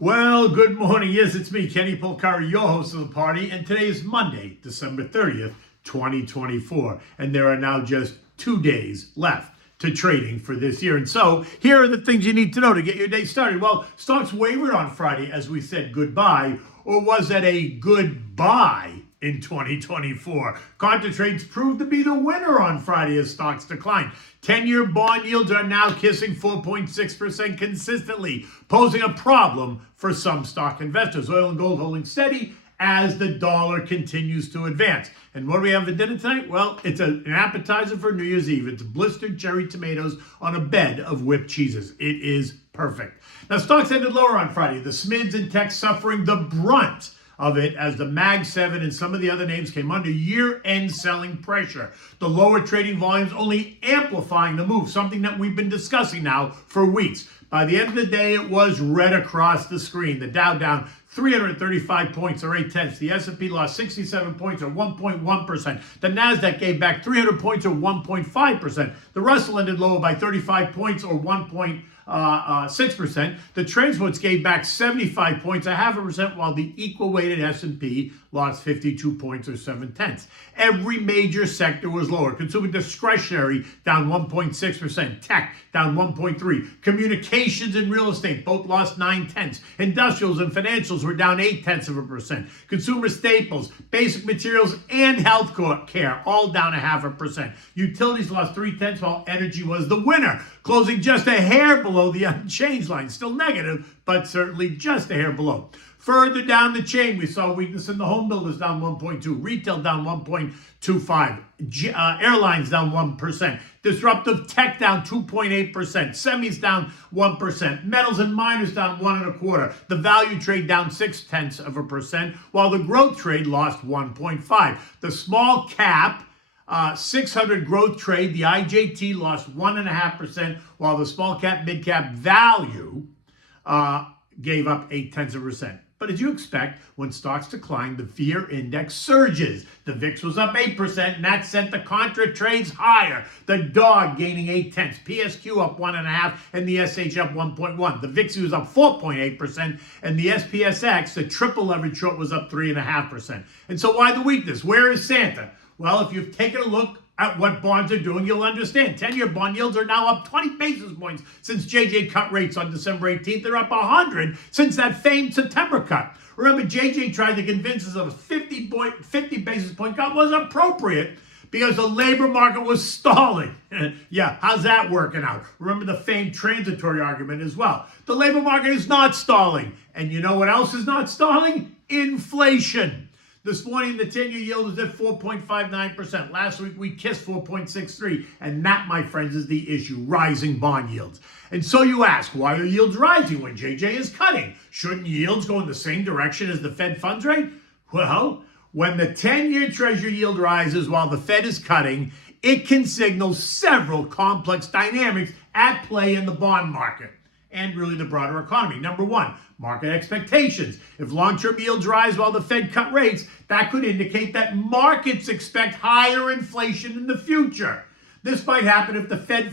Well, good morning. Yes, it's me, Kenny Polcari, your host of the party, and today is Monday, December 30th, 2024, and there are now just 2 days left to trading for this year. And so here are the things you need to know to get your day started. Well, stocks wavered on Friday as we said goodbye, or was that a goodbye in 2024? Contra trades proved to be the winner on Friday as stocks declined. 10-year bond yields are now kissing 4.6% consistently, posing a problem for some stock investors. Oil and gold holding steady as the dollar continues to advance. And what do we have for dinner tonight? Well, it's an appetizer for New Year's Eve. It's blistered cherry tomatoes on a bed of whipped cheeses. It is perfect. Now, stocks ended lower on Friday. The SMIDs and tech suffering the brunt of it as the Mag 7 and some of the other names came under year-end selling pressure. The lower trading volumes only amplifying the move, something that we've been discussing now for weeks. By the end of the day, it was red across the screen. The Dow down 335 points or 0.8. The S&P lost 67 points or 1.1%. The Nasdaq gave back 300 points or 1.5%. The Russell ended lower by 35 points or 1.6%. The transports gave back 75 points, 0.5%, while the equal-weighted S&P lost 52 points or 0.7. Every major sector was lower. Consumer discretionary down 1.6%. Tech down 1.3%. Communications and real estate both lost 0.9%. Industrials and financials were down 0.8%. Consumer staples, basic materials, and health care all down 0.5%. Utilities lost 0.3%, while energy was the winner, closing just a hair below the unchanged line. Still negative, but certainly just a hair below. Further down the chain, we saw weakness in the home builders down 1.2%, retail down 1.25%, airlines down 1%, disruptive tech down 2.8%, semis down 1%, metals and miners down 1.25%, the value trade down 0.6%, while the growth trade lost 1.5%. The small cap 600 growth trade, the IJT lost 1.5%, while the small cap, mid cap value gave up 0.8%. But as you expect, when stocks decline, the fear index surges. The VIX was up 8%, and that sent the contra trades higher. The dog gaining 0.8, PSQ up 1.5, and the SH up 1.1. The VIX was up 4.8%, and the SPSX, the triple leverage short, was up 3.5%. And so why the weakness? Where is Santa? Well, if you've taken a look at what bonds are doing, you'll understand. 10-year bond yields are now up 20 basis points since JJ cut rates on December 18th. They're up 100 since that famed September cut. Remember, JJ tried to convince us that a 50 basis point cut was appropriate because the labor market was stalling. Yeah, how's that working out? Remember the famed transitory argument as well. The labor market is not stalling. And you know what else is not stalling? Inflation. This morning, the 10-year yield is at 4.59%. Last week, we kissed 4.63%. And that, my friends, is the issue, rising bond yields. And so you ask, why are yields rising when JJ is cutting? Shouldn't yields go in the same direction as the Fed funds rate? Well, when the 10-year Treasury yield rises while the Fed is cutting, it can signal several complex dynamics at play in the bond market and really the broader economy. Number one, market expectations. If long-term yields rise while the Fed cut rates, that could indicate that markets expect higher inflation in the future. This might happen if the Fed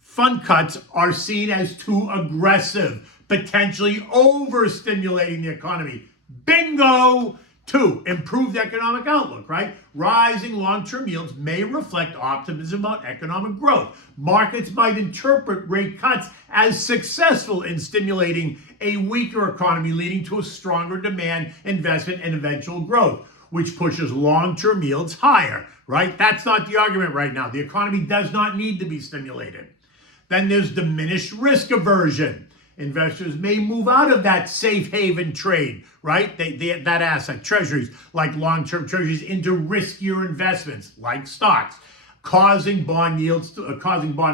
fund cuts are seen as too aggressive, potentially overstimulating the economy. Bingo! 2, improved economic outlook, right? Rising long-term yields may reflect optimism about economic growth. Markets might interpret rate cuts as successful in stimulating a weaker economy, leading to a stronger demand, investment, and eventual growth, which pushes long-term yields higher, right? That's not the argument right now. The economy does not need to be stimulated. Then there's diminished risk aversion. Investors may move out of that safe haven trade, right? That asset, treasuries, like long-term treasuries, into riskier investments, like stocks, causing bond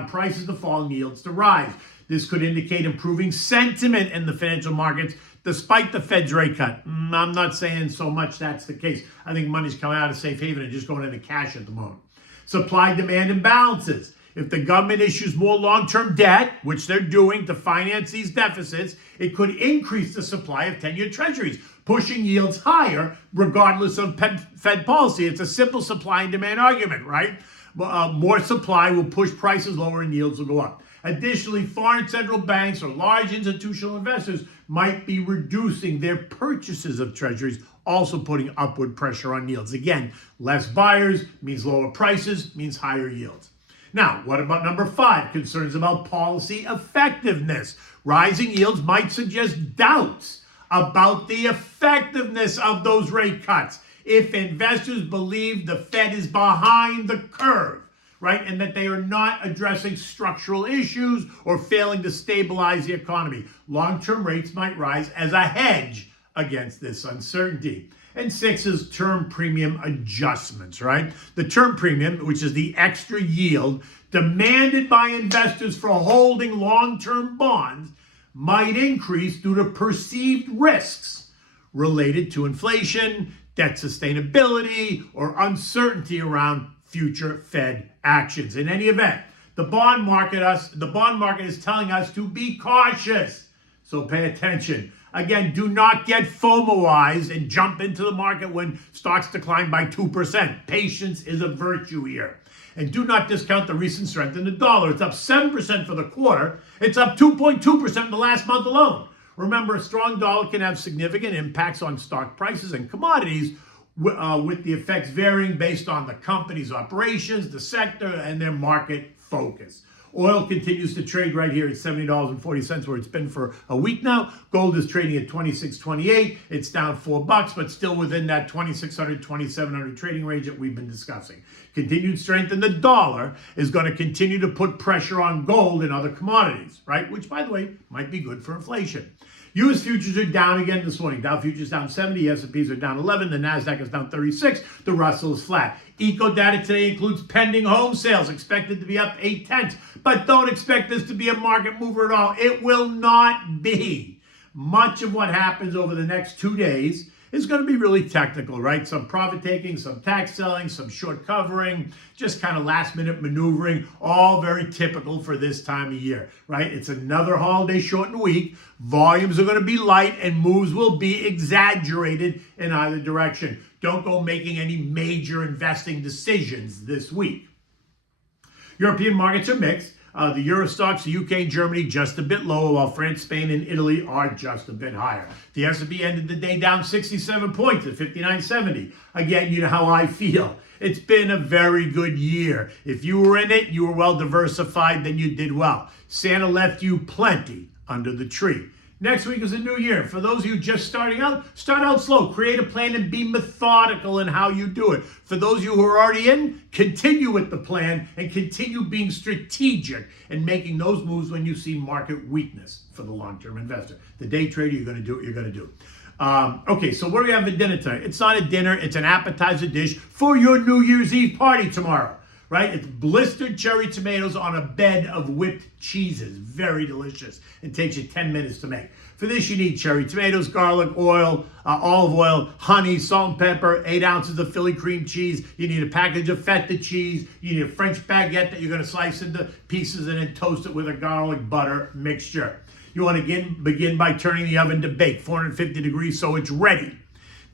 prices to fall and yields to rise. This could indicate improving sentiment in the financial markets, despite the Fed's rate cut. I'm not saying so much that's the case. I think money's coming out of safe haven and just going into cash at the moment. Supply-demand imbalances. If the government issues more long-term debt, which they're doing to finance these deficits, it could increase the supply of 10-year treasuries, pushing yields higher regardless of Fed policy. It's a simple supply and demand argument, right? More supply will push prices lower and yields will go up. Additionally, foreign central banks or large institutional investors might be reducing their purchases of treasuries, also putting upward pressure on yields. Again, less buyers means lower prices, means higher yields. Now, what about number 5? Concerns about policy effectiveness. Rising yields might suggest doubts about the effectiveness of those rate cuts if investors believe the Fed is behind the curve, right? And that they are not addressing structural issues or failing to stabilize the economy. Long-term rates might rise as a hedge against this uncertainty. And 6 is term premium adjustments, right? The term premium, which is the extra yield demanded by investors for holding long-term bonds, might increase due to perceived risks related to inflation, debt sustainability, or uncertainty around future Fed actions. In any event, the bond market is telling us to be cautious. So pay attention. Again, do not get FOMOized and jump into the market when stocks decline by 2%. Patience is a virtue here. And do not discount the recent strength in the dollar. It's up 7% for the quarter. It's up 2.2% in the last month alone. Remember, a strong dollar can have significant impacts on stock prices and commodities, with the effects varying based on the company's operations, the sector, and their market focus. Oil continues to trade right here at $70.40, where it's been for a week now. Gold is trading at $26.28. It's down $4, but still within that $2,600, $2,700 trading range that we've been discussing. Continued strength in the dollar is going to continue to put pressure on gold and other commodities, right? Which, by the way, might be good for inflation. U.S. futures are down again this morning. Dow futures down 70, S&Ps are down 11, the Nasdaq is down 36, the Russell is flat. Eco data today includes pending home sales, expected to be up 0.8, but don't expect this to be a market mover at all. It will not be. Much of what happens over the next 2 days is going to be really technical, right? Some profit taking, some tax selling, some short covering, just kind of last minute maneuvering, all very typical for this time of year, right? It's another holiday shortened week. Volumes are going to be light and moves will be exaggerated in either direction. Don't go making any major investing decisions this week. European markets are mixed. The Euro stocks, the UK and Germany just a bit lower, while France, Spain, and Italy are just a bit higher. The S&P ended the day down 67 points at 59.70. Again, you know how I feel. It's been a very good year. If you were in it, you were well diversified, then you did well. Santa left you plenty under the tree. Next week is a new year. For those of you just starting out, start out slow. Create a plan and be methodical in how you do it. For those of you who are already in, continue with the plan and continue being strategic and making those moves when you see market weakness for the long-term investor. The day trader, you're going to do what you're going to do. Okay, so what do we have for dinner tonight? It's not a dinner. It's an appetizer dish for your New Year's Eve party tomorrow. Right? It's blistered cherry tomatoes on a bed of whipped cheeses. Very delicious. It takes you 10 minutes to make. For this, you need cherry tomatoes, garlic, oil, olive oil, honey, salt and pepper, 8 ounces of Philly cream cheese. You need a package of feta cheese. You need a French baguette that you're going to slice into pieces and then toast it with a garlic butter mixture. You want to begin by turning the oven to bake, 450 degrees, so it's ready.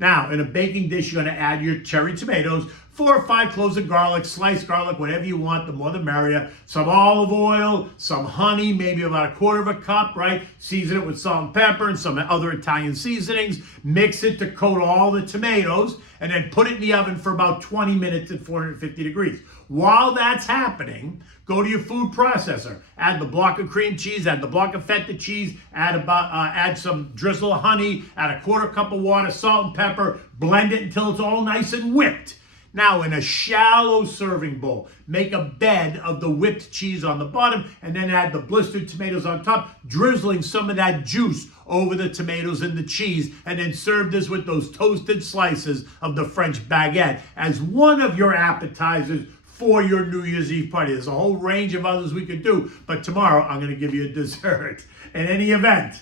Now, in a baking dish, you're going to add your cherry tomatoes, 4 or 5 cloves of garlic, sliced garlic, whatever you want, the more the merrier. Some olive oil, some honey, maybe about 1/4 cup, right? Season it with salt and pepper and some other Italian seasonings. Mix it to coat all the tomatoes, and then put it in the oven for about 20 minutes at 450 degrees. While that's happening, go to your food processor. Add the block of cream cheese, add the block of feta cheese, add some drizzle of honey, add 1/4 cup of water, salt and pepper, blend it until it's all nice and whipped. Now, in a shallow serving bowl, make a bed of the whipped cheese on the bottom and then add the blistered tomatoes on top, drizzling some of that juice over the tomatoes and the cheese, and then serve this with those toasted slices of the French baguette as one of your appetizers for your New Year's Eve party. There's a whole range of others we could do, but tomorrow I'm going to give you a dessert. In any event,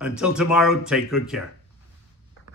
until tomorrow, take good care.